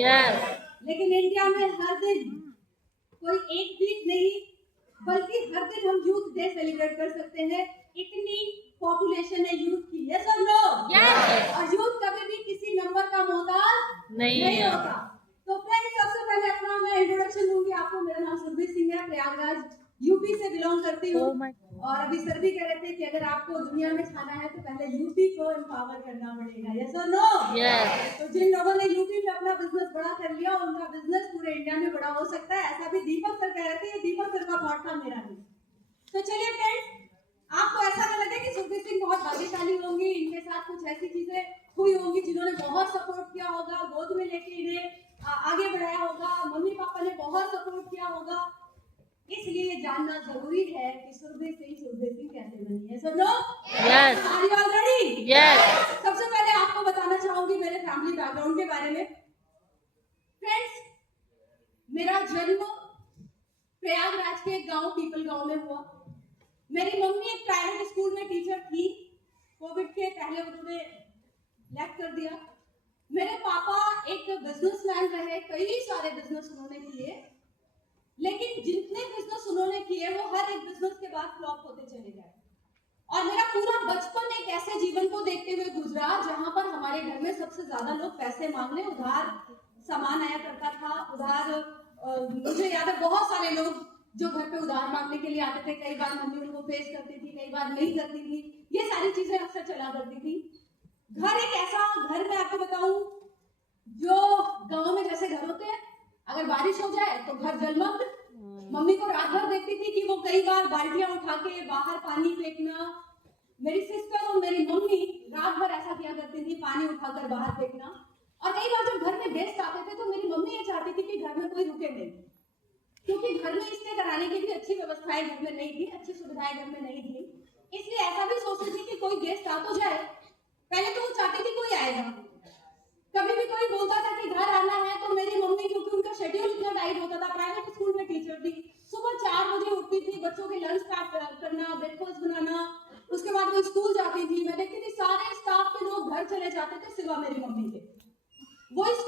Yes. लेकिन India में हर दिन कोई एक वीक नहीं बल्कि हर दिन हम यूथ डे सेलिब्रेट कर सकते हैं। इतनी पॉपुलेशन है यूथ की, यस और नो? यस। और यूथ कभी भी किसी नंबर का मोहताज नहीं होता। तो फ्रेंड्स, सबसे पहले अपना मैं इंट्रोडक्शन दूंगी आपको। मेरा नाम सुरभीर सिंह है, प्रयागराज यूपी से बिलोंग करती हूँ। और अभी सर भी कह रहे थे कि अगर आपको दुनिया में छाना है तो पहले यूपी को एम्पावर करना पड़ेगा, यस और नो? यस। तो जिन लोगों ने यूपी में अपना बिजनेस बड़ा कर लिया, उनका बिजनेस पूरे इंडिया में बड़ा हो सकता है। ऐसा भी दीपक सर कह रहे थे, ये दीपक सर का थॉट था, मेरा नहीं। तो चलिए फ्रेंड्स, आपको ऐसा न लगे कि सुखबीर सिंह बहुत भाग्यशाली होंगे, इनके साथ कुछ ऐसी चीजें हुई होंगी जिन्होंने बहुत सपोर्ट किया होगा, गोद में लेके इन्हें आगे बढ़ाया होगा, मम्मी पापा ने बहुत सपोर्ट किया होगा। इसलिए ये जानना जरूरी है कि सुखबीर सिंह कैसे बनी है। सब लोग yes. Are you all ready? Yes. सबसे पहले आपको बताना चाहूंगी मेरे फैमिली बैकग्राउंड के बारे में। फ्रेंड्स, मेरा जन्म प्रयागराज के गांव पीपल गांव में हुआ। मेरी मम्मी एक प्राइवेट स्कूल में टीचर थी। कोविड के पहले उन्होंने लेफ्ट कर दिया। मेरे पापा एक बिजनेसमैन रहे, कई सारे बिजनेस उन्होंने किए, लेकिन जितने बिजनेस उन्होंने किए वो हर एक बिजनेस के बाद फ्लॉप होते चले गए। और मेरा पूरा बचपन एक ऐसे जीवन को देखते हुए गुजरा जहां पर हमारे घर में सबसे ज्यादा लोग पैसे मांगने, उधार सामान आया करता था, उधार मुझे याद है बहुत सारे लोग जो घर पे उधार मांगने के लिए आते थे। कई बार मम्मी उनको फेस करती थी, कई बार नहीं करती थी। ये सारी चीजें अक्सर चला करती थी। घर एक ऐसा घर, मैं आपको बताऊं, जो गांव में जैसे घर होते हैं, अगर बारिश हो जाए तो घर जलमग्न। मम्मी को रात भर देखती थी कि वो कई बार बाल्टियां उठा के बाहर पानी फेंकना। मेरी सिस्टर और मेरी मम्मी रात भर ऐसा किया करती थी, पानी उठाकर बाहर फेंकना। और कई बार जब घर में गेस्ट आते थे तो मेरी मम्मी ये चाहती थी कि घर में कोई रुके नहीं, क्योंकि घर में स्टे कराने की भी अच्छी व्यवस्थाएं घर में नहीं थी, अच्छी सुविधाएं घर में नहीं थी। इसलिए ऐसा भी सोचती थी कि कोई गेस्ट आ तो जाए। पहले तो वो चाहती थी कोई आएगा। कभी भी कोई बोलता था कि घर आना है तो मेरी मम्मी, क्योंकि उनका शेड्यूल इतना टाइट होता था, प्राइवेट स्कूल में टीचर थी,